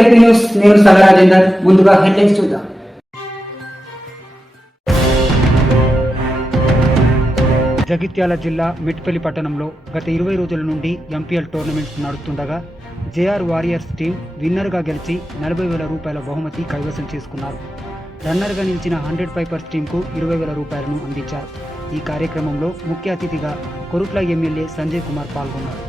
LP news. నేను సగరాజేందర్. ముందుగా headlines చూద్దాం. జగిత్యాల జిల్లా మిట్పల్లి పట్టణంలో గత 20 రోజుల నుండి ఎంపీఎల్ టోర్నమెంట్స్ నడుస్తుండగా జేఆర్ వారియర్స్ టీం విన్నర్గా గెలిచి 40,000 రూపాయల బహుమతి కైవసం చేసుకున్నారు. రన్నర్గా నిలిచిన 100 పైపర్స్ టీంకు 20,000 రూపాయలను అందించారు. ఈ కార్యక్రమంలో ముఖ్య అతిథిగా కొరుట్ల ఎమ్మెల్యే సంజయ్ కుమార్ పాల్గొన్నారు.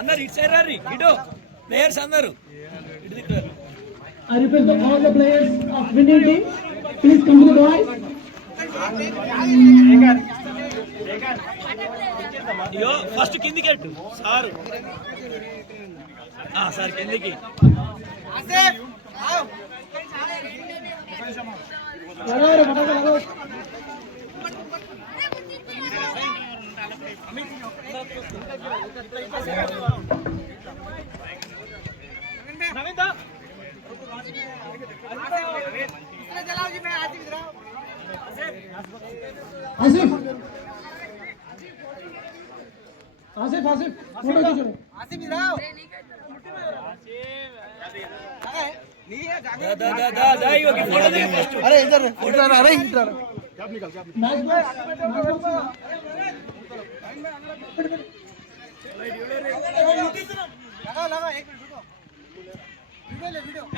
అందరు ఇటు సైడ్ రారి, ఇటు ప్లేయర్స్ అందరూ ఇటు దిక్కుతారు. I request all the players of winning team, please come to the boys. అయ్యో ఫస్ట్ కిందికి ఎట్టు సారు. సార్ కిందికి. आसिफ फोटो खींचो। अरे इधर अरे इधर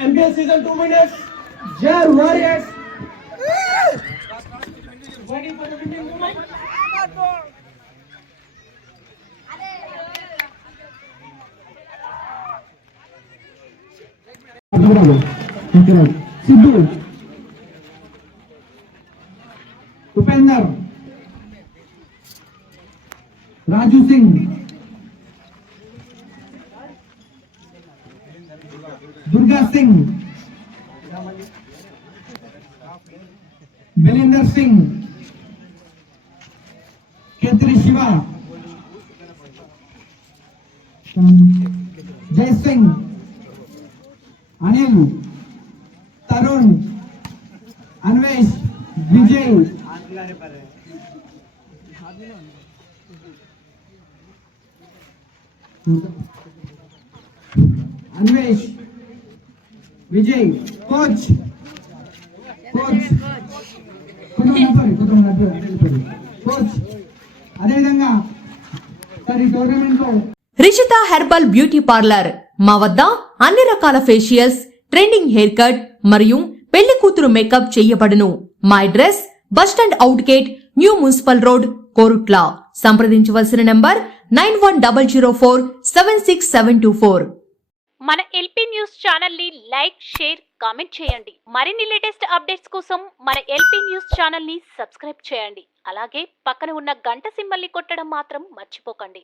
MPL season 2 winners JR Warriors waiting for the winning moment. Sidhu, Upendra, Raju Singh, Durga Singh, बिलेंदर Singh, केतरी शिवा, जय सिंह, अनिल, तरुण, अन्वेश, विजय, अन्वेश, विजय, कोच, కోచ్ అదేవిధంగా సార్ ఈ టోర్నమెంట్ లో రిషిత హెర్బల్ బ్యూటీ పార్లర్ మా వద్ద అన్ని రకాల ఫేషియల్స్, ట్రెండింగ్ హెయిర్ కట్ మరియు పెళ్లి కూతురు మేకప్ చేయబడును. మా address bus stand out gate, new municipal road, Korutla. సంప్రదించవలసిన నంబర్ 9100476724. మన ఎల్పీ న్యూస్ ఛానల్ ని లైక్, షేర్, కామెంట్ చేయండి. మరిన్ని లేటెస్ట్ అప్డేట్స్ కోసం మన ఎల్పీ న్యూస్ ఛానల్ ని సబ్స్క్రైబ్ చేయండి. అలాగే పక్కన ఉన్న గంట సింబల్ ని కొట్టడం మాత్రం మర్చిపోకండి.